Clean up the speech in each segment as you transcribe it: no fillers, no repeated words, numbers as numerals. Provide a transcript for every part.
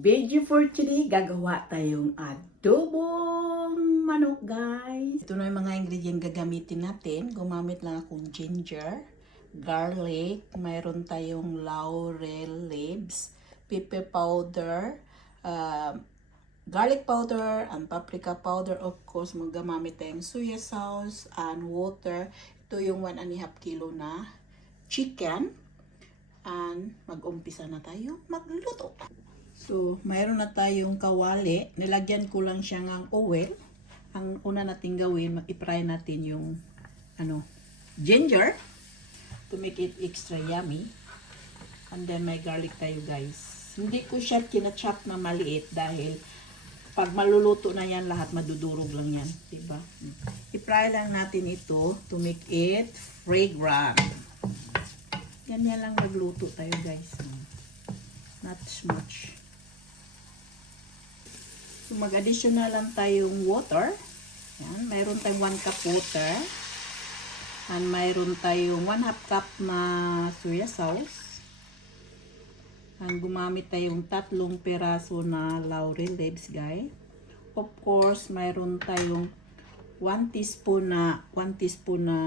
video for today, gagawa tayong adobong manok, guys. Ito na yung mga ingredient gagamitin natin. Gumamit lang akong ginger, garlic, mayroon tayong laurel leaves, pepper powder, garlic powder, and paprika powder. Of course, magamamit tayong soya sauce and water. Ito yung 1.5 kilo na chicken. And mag-umpisa na tayo magluto. So, mayroon na tayong kawali. Nilagyan ko lang siya ng oil. Ang una natin gawin, mag-i-fry natin yung ginger to make it extra yummy. And then may garlic tayo, guys. Hindi ko siya kinachop na maliit dahil pag maluluto na yan, lahat madudurog lang yan. Diba? I-fry lang natin ito to make it fragrant. Ganyan lang magluto tayo, guys. Not much. So, mag-additional lang tayong water. Yan. Mayroon tayong 1 cup water. And mayroon tayong 1/2 cup na soya sauce. And gumamit tayong 3 peraso na laurel leaves, guys. Of course, mayroon tayong 1 teaspoon na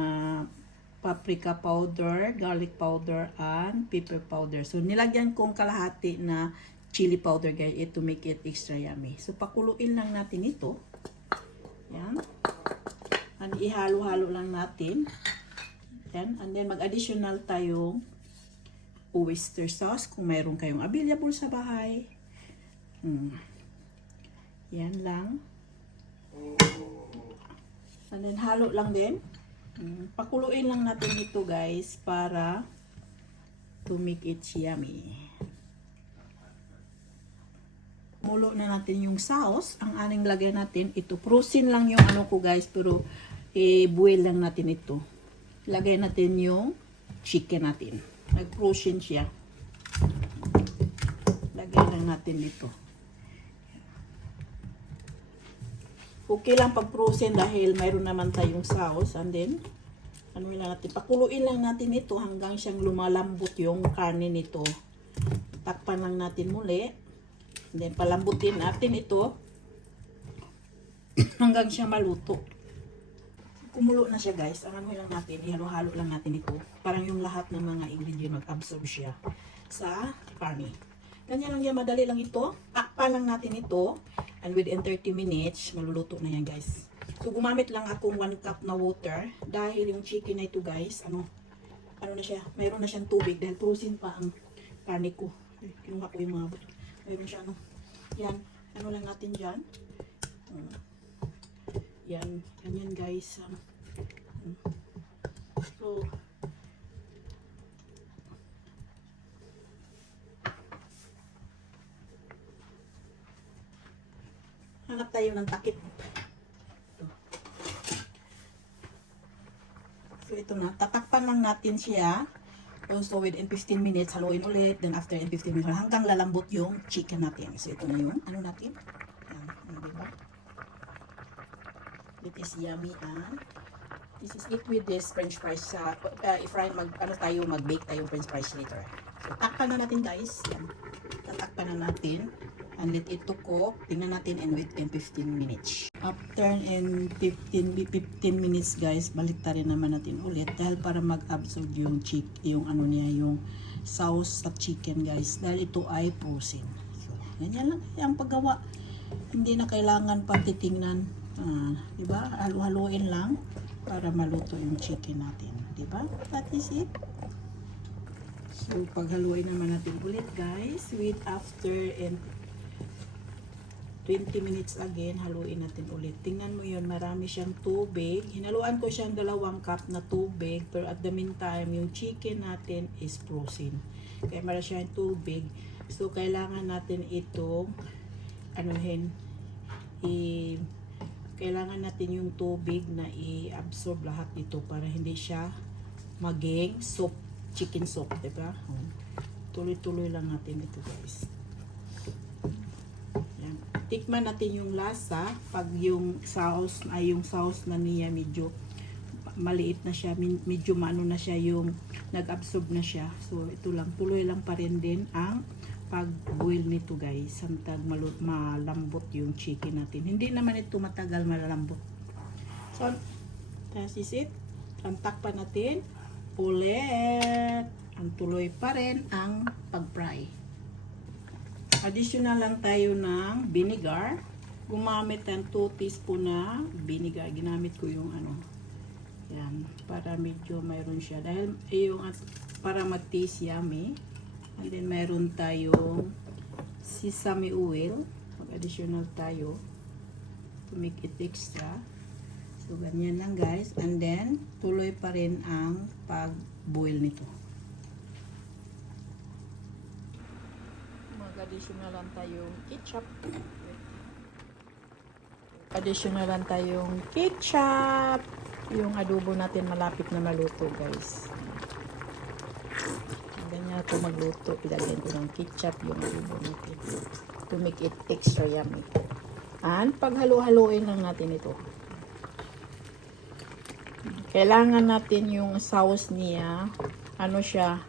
paprika powder, garlic powder, and pepper powder. So, nilagyan kong kalahati na chili powder, guys, to make it extra yummy. So, pakuluin lang natin ito. Yan. And ihalo-halo lang natin. Yan. And then, mag-additional tayong oyster sauce kung mayroon kayong available sa bahay. Yan lang. And then, halo lang din. Pakuluin lang natin ito, guys, para to make it yummy. Mulo na natin yung sauce. Ang aning lagay natin, ito frozen lang yung ko, guys, pero i-boil lang natin ito. Lagay natin yung chicken natin. Nag-frozen siya. Lagay lang natin dito. Okay lang pag frozen dahil mayroon naman tayong sauce. And then, pakuluin lang natin ito hanggang siyang lumalambot yung karne nito. Takpan lang natin muli. And then, palambutin natin ito hanggang siya maluto. Kumulo na siya, guys. Ang lang natin, ihalo-halo lang natin ito. Parang yung lahat ng mga ingredient mag-absorb siya sa karne. Ganyan lang yan, madali lang ito. Takpan lang natin ito. And within 30 minutes, maluluto na yan, guys. So, gumamit lang akong 1 cup na water. Dahil yung chicken na ito, guys, ano na siya, mayroon na siyang tubig. Dahil frozen pa ang karne ko. Kinuha ko yung mga, mayroon siya, yan, lang natin dyan. Yan, ganyan, guys. So, hanap tayo ng takip. So, ito na. Tatakpan lang natin siya. So, within 15 minutes, haluin ulit. Then, after 15 minutes, hanggang lalambot yung chicken natin. So, ito na yung, natin? Diba? It is yummy, and this is it with this french fries. Mag-bake tayo french fries later. So, takpan na natin, guys. Yan. Tatakpan na natin. And let it to cook. Tingnan natin and wait 15 minutes. After 15 minutes, guys, baliktarin naman natin ulit dahil para mag-absorb yung yung sauce sa chicken, guys, dahil ito ay frozen. So, ganyan lang ang paggawa. Hindi na kailangan pa titingnan, diba? Halu-haluin lang para maluto yung chicken natin, diba? That is it. So, paghaluin naman natin ulit, guys. Wait after 20 minutes again, haluin natin ulit. Tingnan mo yun, marami siyang tubig. Hinaluan ko siyang 2 cup na tubig, pero at the meantime, yung chicken natin is frozen. Kaya marami siyang tubig. So, kailangan natin ito, kailangan natin yung tubig na i-absorb lahat ito para hindi siya maging soup, chicken soup, diba? Tuloy-tuloy lang natin ito, guys. Tikman natin yung lasa pag yung sauce na niya medyo maliit na siya, medyo maano na siya, yung nag-absorb na siya. So ito lang, tuloy lang pa rin din ang pag-boil nito guys. Santag malambot yung chicken natin. Hindi naman ito matagal malambot. So, this is it. Ang takpan natin. Ulit. Ang tuloy pa rin ang pag-fry. Additional lang tayo ng vinegar. Gumamit ng 2 teaspoon na vinegar. Ginamit ko yung ano. Yan. Para medyo mayroon siya. Dahil yung para mag-taste yummy. And then mayroon tayong sesame oil. Mag-additional tayo to make it extra. So, ganyan lang guys. And then, tuloy pa rin ang pag-boil nito. Mag-additional lang tayong ketchup. Additional lang tayong ketchup. Yung adobo natin malapit na maluto guys. Ganyan ito magluto. Ilagyan ko ng ketchup yung adobo natin. To make it extra yummy. And, paghalo-haloin lang natin ito. Kailangan natin yung sauce niya, ano siya,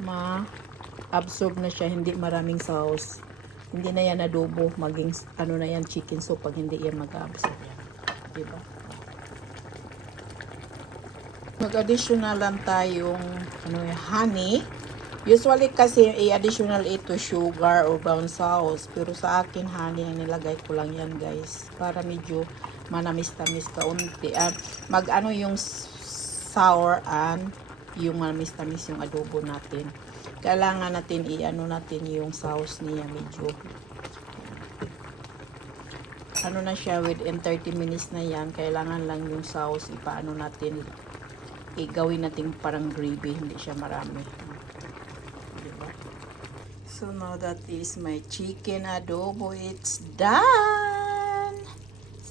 ma-absorb na siya, hindi maraming sauce. Hindi na yan adobo, maging, ano na yan, chicken soup, pag hindi yan mag-absorb yan. Diba? Mag-additional lang tayong, honey. Usually kasi, i-additional ito sugar or brown sauce. Pero sa akin, honey, nilagay ko lang yan, guys. Para medyo manamis-tamis kaunti. Mag-ano yung sour and yung manamis-tamis yung adobo natin. Kailangan natin i-ano natin yung sauce niya medyo. Ano na siya, within 30 minutes na yan. Kailangan lang yung sauce, ipaano natin, igawin natin parang gravy, hindi siya marami. Diba? So now that is my chicken adobo, it's done!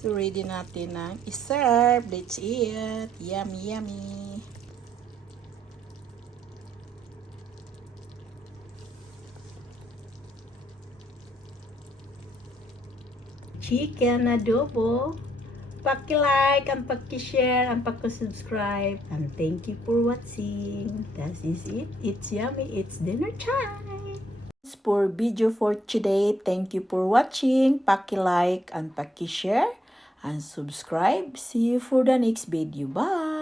So, ready natin na i-serve. Let's eat. Yummy, yummy. Chicken adobo. Paki-like, and paki-share, and paki-subscribe. And thank you for watching. That is it. It's yummy. It's dinner time. For video for today, thank you for watching. Paki-like and paki-share. And subscribe. See you for the next video. Bye!